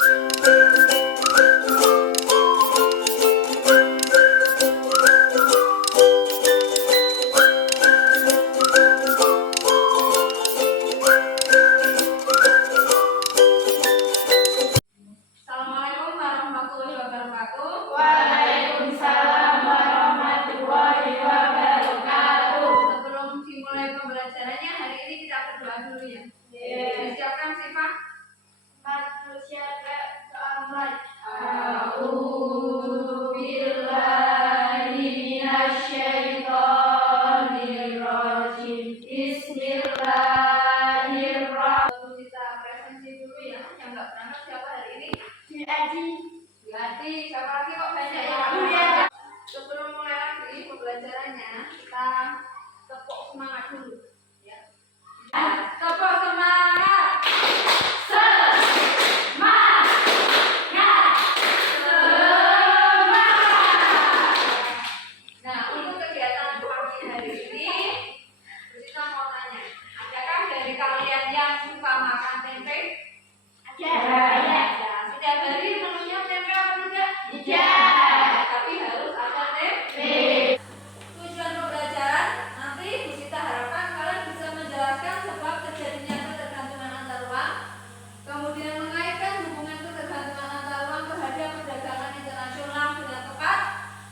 Assalamualaikum warahmatullahi wabarakatuh. Waalaikumsalam warahmatullahi wabarakatuh. Sebelum dimulai pembelajarannya, hari ini kita berdoa dulu ya. Siapkan sifat Manusia keempat. A'udzu billahi minasyaitonir rajim. Bismillahirrahmanirrahim. Kita presensi dulu ya. Yang enggak berangkat siapa hari ini? Berarti siapa lagi kok banyak ya? Sebelum mulai lagi pembelajarannya, kita tepuk semangat dulu ya. Tepuk semangat. Nah, untuk kegiatan pagi hari ini, kita mau tanya, adakah dari kalian yang suka makan tempe? Ada. Setiap hari menunya tempe apa tidak? Tapi harus ada tempe. Tujuan pembelajaran nanti kita harapkan kalian bisa menjelaskan sebab terjadinya ketergantungan antar uang, kemudian mengaitkan hubungan ketergantungan antar uang terhadap perdagangan internasional dengan tepat,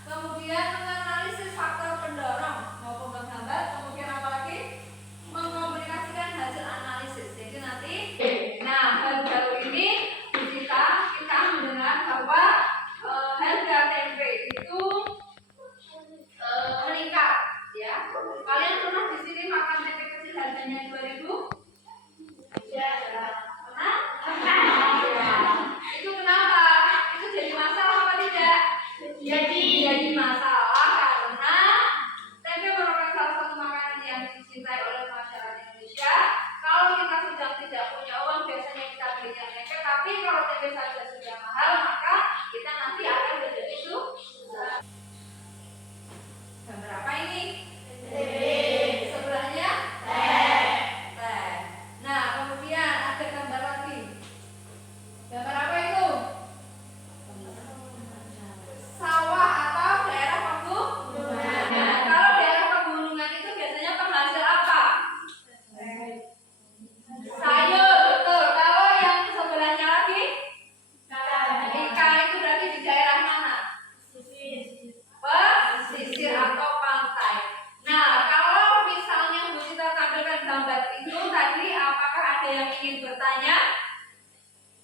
kemudian menganalisis faktor pendorong maupun penghambat, kemudian apalagi mengkomunikasikan hasil analisis. Jadi nanti, nah baru-baru ini kita mendengar bahwa harga tempe itu meningkat, ya. Kalian pernah di sini makan tempe kecil harganya 2.000? Pernah? Ya. Itu kenapa? Itu jadi masalah apa tidak? Jadi masalah karena tempe merupakan salah satu makanan yang dicintai oleh masyarakat Indonesia. Kalau kita sedang tidak punya uang, biasanya kita belinya tempe. Tapi kalau tempe saja sudah mahal, maka kita nanti akan menjadi susah. Gambar apa ini? Sebelahnya? Teh. Nah, kemudian ada gambar lagi. Gambar apa itu? Sawah atau daerah pegunungan. Nah, kalau daerah pegunungan itu biasanya penghasil apa? Sayur, betul. Kalau yang sebelahnya lagi? Ikan itu berarti di daerah mana? Pesisir atau pantai. Nah, kalau misalnya Bu Cita tampilkan gambar itu tadi, apakah ada yang ingin bertanya?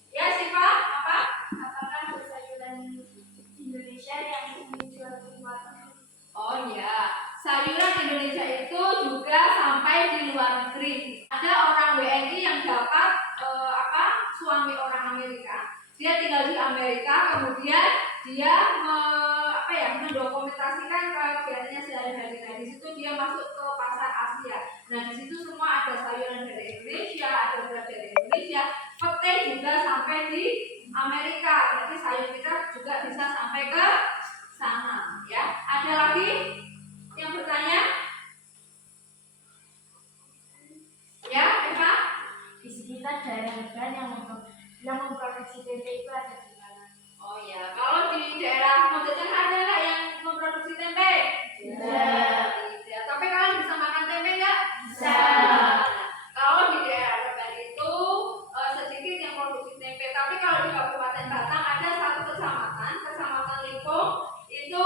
Ya, Siva, apa? Apakah sayuran Indonesia yang dijual di luar negeri? Oh iya, sayuran Indonesia itu juga sampai di luar negeri. Ada orang WNI yang dapat suami orang Amerika. Dia tinggal di Amerika, kemudian dia mendokumentasikan kegiatannya sehari-hari. Nah, di situ dia masuk ke pasar Asia. Nah, di situ semua ada sayuran dari Indonesia, ada beras dari Indonesia, pete juga sampai di Amerika. Berarti sayur kita juga bisa sampai ke sana, ya. Ada lagi yang bertanya? Ya, Eva? Di sekitar daerah yang memproduksi tempe itu ada di mana? Oh ya, kalau di daerah Mojokerto ada nggak yang memproduksi tempe? Tidak. Tidak. Tapi kalian bisa makan tempe nggak? Bisa. Nah, kalau di daerah Reban itu sedikit yang produksi tempe. Tapi kalau di Kabupaten Batang ada satu kecamatan Limpung, itu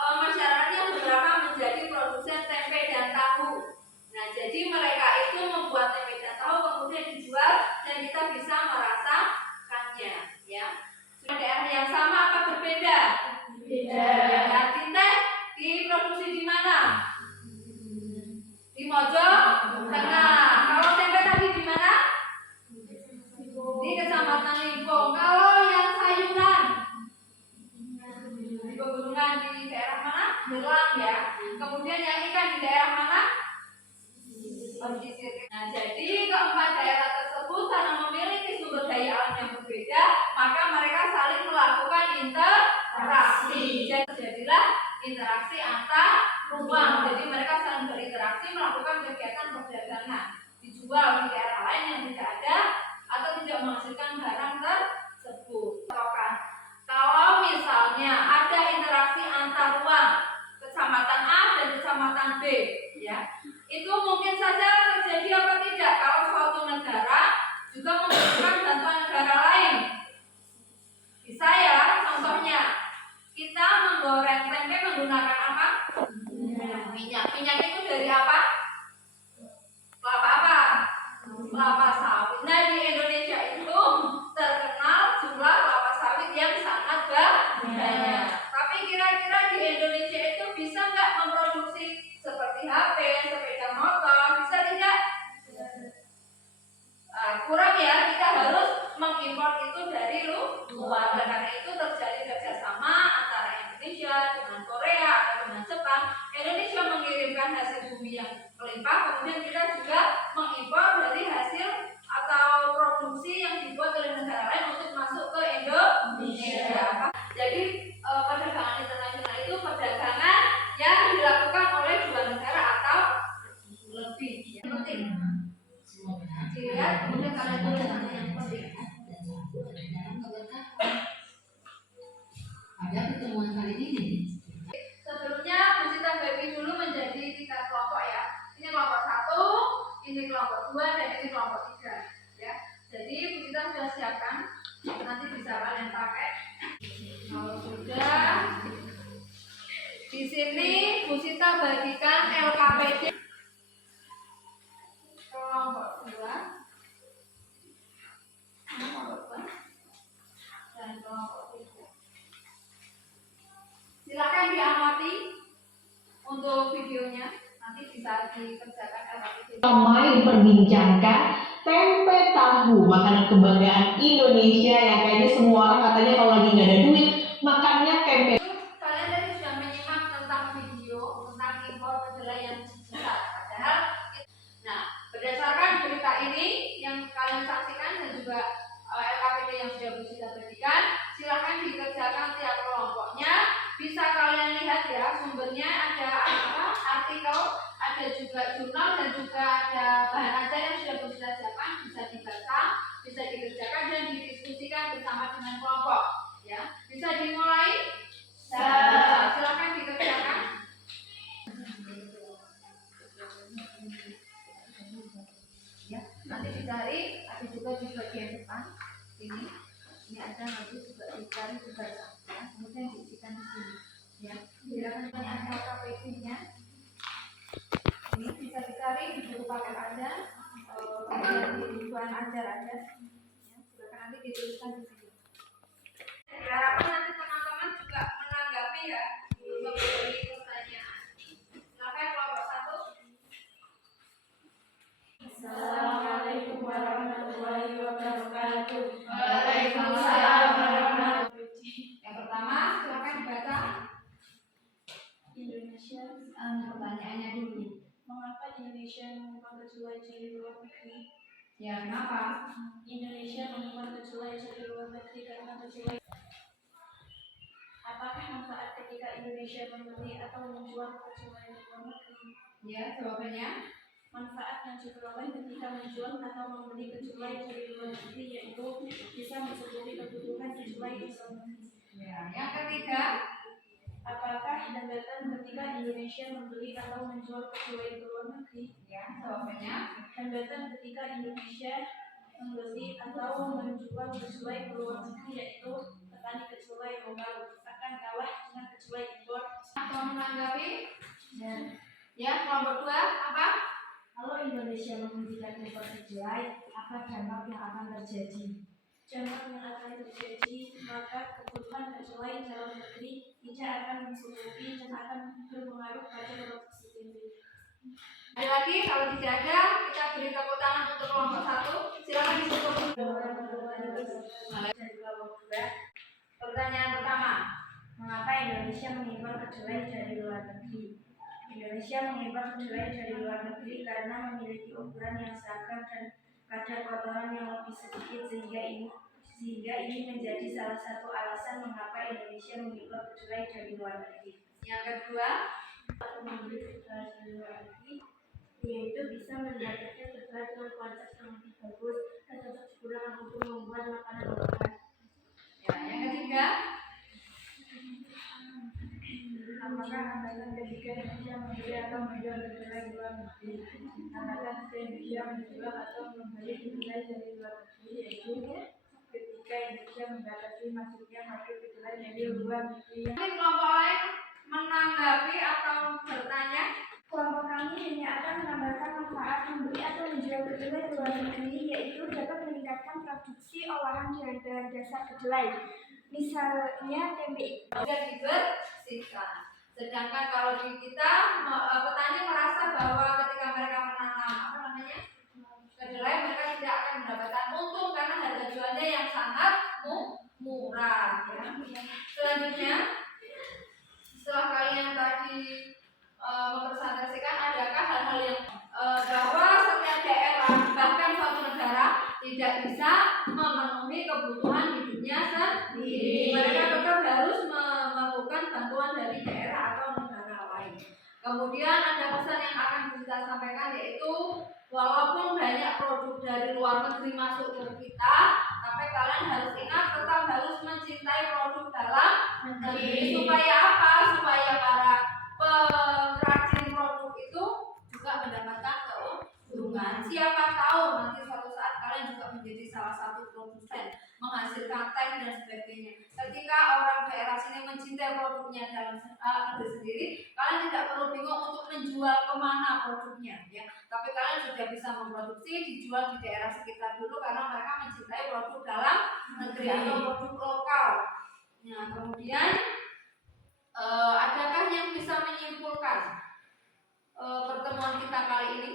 masyarakatnya beberapa menjadi produsen tempe dan tahu. Nah, jadi mereka itu membuat tempe dan tahu kemudian dijual dan kita bisa merasakannya, ya. Daerah yang sama apa berbeda? Beda. Tadi teh diproduksi di mana? Di Mojokerto. Kalau tempe tadi di mana? Di Kecamatan Limpung. Kalau yang sayuran di pegunungan di daerah mana? Gelang, ya. Kemudian yang ikan di daerah mana? Pesisir. Nah, jadi keempat daerah tersebut karena memiliki sumber daya alam yang berbeda, maka mereka saling melakukan Sebelumnya Bu Sita bagi dulu menjadi 3 kelompok ya. Ini kelompok 1, ini kelompok 2, dan ini kelompok 3 ya. Jadi Bu Sita sudah siapkan, nanti bisa kalian pakai. Kalau sudah, di sini Bu Sita bagikan LKPD kelompok 2, dan kelompok 3. Silakan diamati untuk videonya, nanti bisa dikerjakan LKPD. Ramai diperbincangkan tempe tahu, makanan kebanggaan Indonesia yang kayaknya semua orang katanya kalau lagi nggak ada duit makannya tempe. Kalian tadi sudah menyimak tentang video tentang impor kedelai yang besar. Padahal, nah berdasarkan berita ini yang kalian saksikan dan juga LKPD yang sudah Bu Sita berikan, silahkan dikerjakan tiap kelompoknya. Bisa kalian lihat ya, sumbernya ada apa, artikel, ada juga jurnal, dan juga ada bahan ajar yang sudah Bu Sita siapkan. Bisa dibaca, bisa dikerjakan dan didiskusikan bersama dengan kelompok ya. Bisa dimulai. Silakan dikerjakan. Ya, nanti dicari, ada juga di bagian depan ini ada, nanti juga dicari juga ya, kemudian diisikan di sini ya. Silakan ada LKPD-nya. Ini bisa dicari di buku paket ada, kemudian di bahan ajar ada ya. Silakan nanti dituliskan di sini. Harapan nanti teman-teman juga menanggapi ya, memberi pertanyaan. Silakan kelompok 1. Assalamualaikum warahmatullahi wabarakatuh. Waalaikumsalam warahmatullahi wabarakatuh. Yang pertama, silakan dibaca. Indonesia, Pertanyaannya dulu. mengapa Indonesia mengimpor kedelai dari luar negeri? Ya, kenapa? Indonesia mengimpor kedelai dari luar negeri karena kedelai. Apakah manfaat ketika Indonesia membeli atau menjual kedelai di luar negeri? Ya, jawabannya. Manfaat yang diperoleh ketika menjual atau membeli kedelai dari luar negeri yaitu bisa mencukupi kebutuhan kedelai di dalam negeri. Ya, yang ketiga. Apakah hambatan ketika Indonesia membeli atau menjual kedelai ke luar negeri? Ya, jawabannya. Hambatan ketika Indonesia membeli atau menjual kedelai ke luar negeri yaitu petani kedelai lokal akan kalah dengan kedelai impor. Atau menanggapi? Ya, kelompok 2 apa? Kalau Indonesia menghentikan impor kedelai, apa dampak yang akan terjadi? Dampak yang akan terjadi, maka kebutuhan kedelai dalam negeri tidak akan mencukupi dan akan berpengaruh pada produksi tempe. Ada lagi? Kalau tidak ada, kita beri tepuk tangan untuk kelompok 1. Silakan ditutup. Pertanyaan pertama. Mengapa Indonesia mengimpor kedelai dari luar negeri? Indonesia mengimpor kedelai dari luar negeri karena memiliki ukuran yang seragam dan kadar kotoran yang lebih sedikit sehingga ini menjadi salah satu alasan mengapa Indonesia mengimpor kedelai dari luar negeri. Yang kedua, Membeli kedelai dari luar negeri yaitu bisa mendapatkan kedelai dengan kualitas yang lebih bagus dan cocok digunakan untuk membuat makanan olahan. ya, yang ketiga. Apakah hambatan ketika Indonesia membeli atau menjual kedelai di luar negeri? Hambatan ketika Indonesia menjual atau membeli kedelai dari luar negeri yaitu ketika Indonesia membatasi masuknya hasil kedelai dari luar negeri. Mungkin kelompok lain menanggapi atau bertanya. Kelompok kami hanya akan menambahkan manfaat membeli atau menjual kedelai di luar negeri yaitu dapat meningkatkan produksi olahan dari bahan dasar kedelai. Misalnya tempe Sudah dibersihkan. Sedangkan kalau di kita petani merasa bahwa ketika mereka menanam kedelai, mereka tidak akan mendapatkan untung karena harga jualnya yang sangat murah ya. Selanjutnya, setelah kalian tadi mempresentasikan, adakah hal-hal yang bahwa setiap daerah bahkan suatu negara tidak bisa memenuhi kebutuhan hidupnya sendiri. Mereka tetap harus memerlukan bantuan dari daerah atau negara lain. Kemudian ada pesan yang akan kita sampaikan, yaitu walaupun banyak produk dari luar negeri masuk ke kita, tapi kalian harus ingat tetap harus mencintai produk dalam negeri. Supaya apa? marketing dan sebagainya. Ketika orang daerah sini mencintai produknya dalam negeri sendiri, kalian tidak perlu bingung untuk menjual kemana produknya, ya. Tapi kalian sudah bisa memproduksi, dijual di daerah sekitar dulu karena mereka mencintai produk dalam negeri atau produk lokal. Nah, kemudian adakah yang bisa menyimpulkan pertemuan kita kali ini?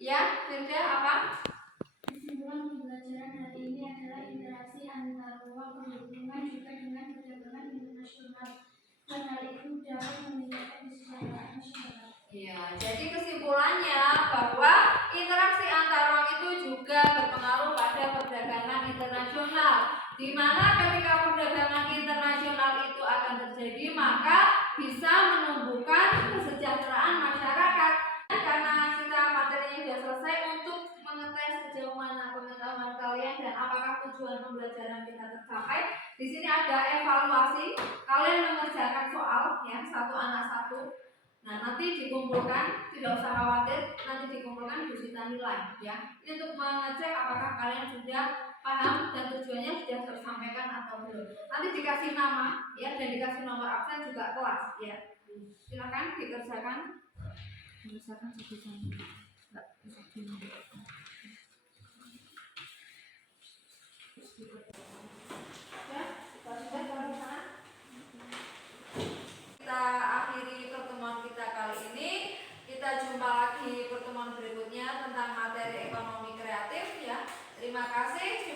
Ya, Firda, apa? Kesimpulan pembelajaran hari ini adalah interaksi antar ruang perhubungan juga dengan perdagangan internasional. Dan hal itu dapat meningkatkan kesejahteraan masyarakat. Ya, jadi kesimpulannya bahwa interaksi antar ruang itu juga berpengaruh pada perdagangan internasional. Di mana ketika perdagangan internasional itu akan terjadi, maka bisa menumbuhkan kesejahteraan masyarakat. Karena kita materinya sudah selesai, untuk mengetes sejauh mana pengetahuan kalian dan apakah tujuan pembelajaran kita tercapai. Di sini ada evaluasi. Kalian mengerjakan soal, ya, satu anak satu. Nah, nanti dikumpulkan, tidak usah khawatir, nanti dikumpulkan disita nilai, ya. Ini untuk mengecek apakah kalian sudah paham dan tujuannya sudah tersampaikan atau belum. Nanti dikasih nama, ya, dan dikasih nomor absen juga kelas, ya. Silakan dikerjakan. Misalkan sebisa enggak bisa kita akhiri pertemuan kita kali ini. Kita jumpa lagi pertemuan berikutnya tentang materi ekonomi kreatif, ya. Terima kasih.